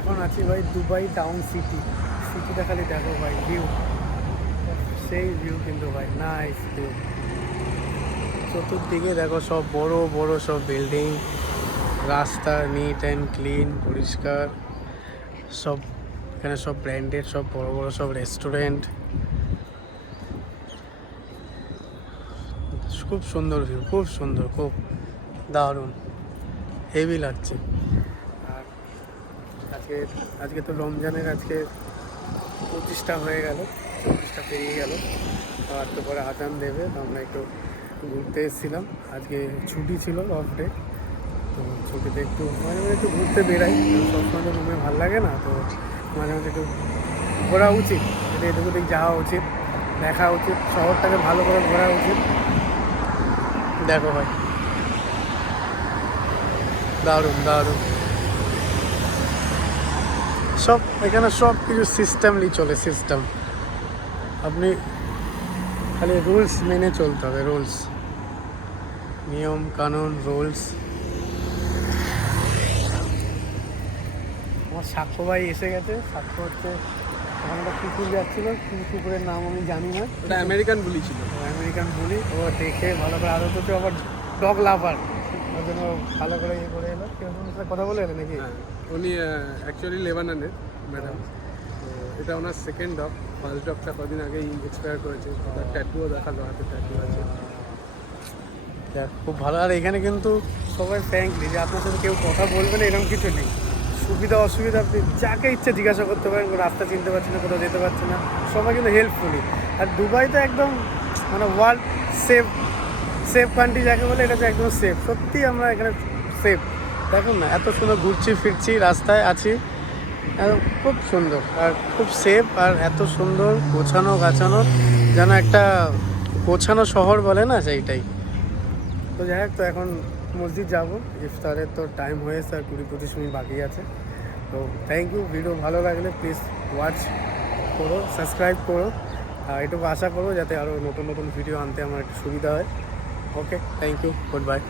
এখন আছি ভাই দুবাই টাউন সিটিটা খালি দেখো ভাই ভিউ, সেই ভিউ কিন্তু ভাই নাইস ভিউ। চতুর্দিকে দেখো সব বড় বড় সব বিল্ডিং, রাস্তা নিট অ্যান্ড ক্লিন পরিষ্কার সব, এখানে সব ব্র্যান্ডেড সব বড় বড় সব রেস্টুরেন্ট, খুব সুন্দর ভিউ, খুব সুন্দর, খুব দারুণ, হেভি লাগছে। আর আজকে আজকে তো রমজানের আজকে 25টা হয়ে গেল, 24টা পেরিয়ে গেল, আর তো পরে আজান দেবে, তো আমরা একটু ঘুরতে এসেছিলাম। আজকে ছুটি ছিল, অফ ডে, তো ছুটিতে একটু মাঝে মাঝে একটু ঘুরতে বেরাই, সবসময় তো রুমে ভালো লাগে না, তো মাঝে মাঝে একটু ঘোরা উচিত, এদিক ওদিক যাওয়া উচিত, দেখা উচিত, শহরটাকে ভালো করে ঘোরা উচিত। দেখো ভাই দারুণ দারুণ, সব এখানে সব কিছু সিস্টেমলি চলে, সিস্টেম, আপনি খালি রুলস মেনে চলতে হবে, রুলস, নিয়ম কানুন রুলস। আমার সাক্ষ্য ভাই এসে গেছে, সাক্ষ্য হচ্ছে ওখানটা কুকুর যাচ্ছিল, কুকুরের নাম আমি জানি না, ওটা আমেরিকান বুলি ছিল। আমেরিকান বুলি, ও দেখে ভালো করে, আরও তো আবার ডগ লাভার, ওর জন্য ভালো করে ইয়ে করে এলো। কেউ সাথে কথা বলে এলো নাকি? হ্যাঁ, উনি অ্যাকচুয়ালি লেবাননের ম্যাডাম। তো এটা ওনার সেকেন্ড ডগ, ফার্স্ট ডগটা কদিন আগেই এক্সপায়ার করেছে। তার ট্যাটুও দেখালো, হাতে ট্যাটু আছে। দেখ খুব ভালো। আর এখানে কিন্তু সবাই ফ্র্যাঙ্কলি, যে আপনার সাথে কেউ কথা বলবে না এরকম কিছু নেই, সুবিধা অসুবিধা আপনি যাকে ইচ্ছে জিজ্ঞাসা করতে পারেন, রাস্তা চিনতে পারছি না, কোথাও যেতে পারছি না, সবাই কিন্তু হেল্পফুলি। আর দুবাই তো একদম মানে ওয়ার্ল্ড সেফ সেফ কান্ট্রি যাকে বলে, এটা তো একদম সেফ, সত্যি আমরা এখানে সেফ। দেখুন না, এত সুন্দর ঘুরছি ফিরছি, রাস্তায় আছি, খুব সুন্দর আর খুব সেফ, আর এত সুন্দর গোছানো গাছানো, যেন একটা গোছানো শহর বলে না, সেইটাই। তো যাই হোক, তো এখন মসজিদ যাবো, ইফতারের তো টাইম হয়েছে, আর 20-25 মিনিট বাকি আছে। তো থ্যাংক ইউ, ভিডিও ভালো লাগলে প্লিজ ওয়াচ করো, সাবস্ক্রাইব করো, আর এটুকু আশা করো যাতে আরও নতুন নতুন ভিডিও আনতে আমার একটু সুবিধা হয়। ওকে, থ্যাংক ইউ, গুড বাই।